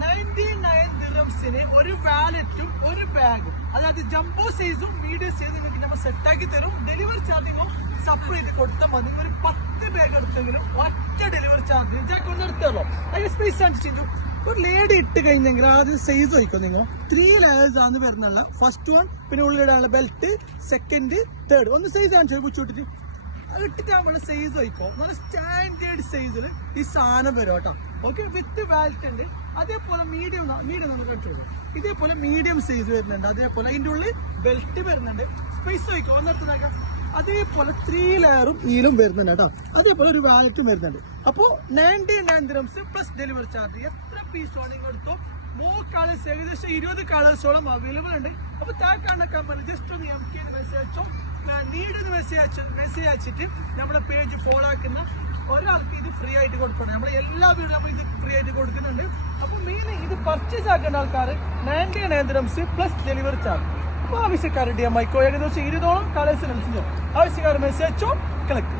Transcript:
99 ദിർഹംസിന് ഒരു വാലറ്റും ഒരു ബാഗും, അതായത് ജംബോ സൈസും മീഡിയം സൈസും നിങ്ങൾക്ക് നമ്മൾ സെറ്റാക്കി തരും. ഡെലിവറി ചാർജിങ്ങോ സെപ്പറേറ്റ് കൊടുത്താൽ മതി. ഒരു 10 ബാഗ് എടുത്തെങ്കിലും ഒറ്റ ഡെലിവറി ചാർജ് ജാക്ക് ഒന്ന് എടുത്തല്ലോ. അതിന് സ്പേസ് അനുസരിച്ചു ഒരു ലേഡി ഇട്ട് കഴിഞ്ഞെങ്കിൽ ആദ്യം സൈസ് വയ്ക്കും. നിങ്ങൾ 3 ലെയേഴ്സ് ആണ് വരുന്നുള്ള. ഫസ്റ്റ് വൺ, പിന്നെ ഉള്ളിടാനുള്ള ബെൽറ്റ്, സെക്കൻഡ്, തേർഡ്. ഒന്ന് സൈസ് അനുസരിച്ച് കുച്ചിട്ടിട്ട് ഇട്ടിട്ട് നമ്മള് സൈസ് വയ്ക്കും. നല്ല സ്റ്റാൻഡേർഡ് സൈസിൽ ഈ സാധനം വരും കേട്ടോ. ഓക്കെ, വിത്ത് വാലറ്റ് ഉണ്ട്. അതേപോലെ മീഡിയം നമ്മൾ കണ്ടിട്ടുള്ളൂ. ഇതേപോലെ മീഡിയം സൈസ് വരുന്നുണ്ട്. അതേപോലെ അതിൻ്റെ ഉള്ളിൽ ബെൽറ്റ് വരുന്നുണ്ട്. സ്പേസ് വയ്ക്കും ഒന്നെടുത്ത്. അതേപോലെ 3 ലെയറും ഈലും വരുന്നുണ്ട് കേട്ടോ. അതേപോലെ ഒരു വാലറ്റും വരുന്നുണ്ട്. അപ്പോൾ 99 ദിർഹംസ് പ്ലസ് ഡെലിവറി ചാർജ്. എത്ര പീസ് വേണമെങ്കിൽ എടുത്തോ. 3 കളേഴ്സ്, ഏകദേശം 20 കളേഴ്സോളം അവൈലബിൾ ഉണ്ട്. അപ്പോൾ താഴെ കമ്പനി ജസ്റ്റ് ഒന്ന് നമുക്ക് മെസ്സേജ് അയച്ചോ. നീഡ് മെസ്സേജ് അയച്ചിട്ട് നമ്മുടെ പേജ് ഫോളോ ആക്കുന്ന ഒരാൾക്ക് ഇത് ഫ്രീ ആയിട്ട് കൊടുക്കണം. നമ്മൾ എല്ലാ വീടും നമ്മൾ ഇത് ഫ്രീ ആയിട്ട് കൊടുക്കുന്നുണ്ട്. അപ്പോൾ മെയിൻ ഇത് പർച്ചേസ് ആക്കേണ്ട ആൾക്കാർ 99 ദിർഹംസ് പ്ലസ് ഡെലിവറി ചാർജ്. അപ്പോൾ ആവശ്യക്കാരുടെ മൈക്കോ ഏകദേശം 20ഓളം കളേഴ്സിനനുസരിച്ചോ ആവശ്യക്കാർ മെസ്സേജ് അയച്ചോ കളക്ട്.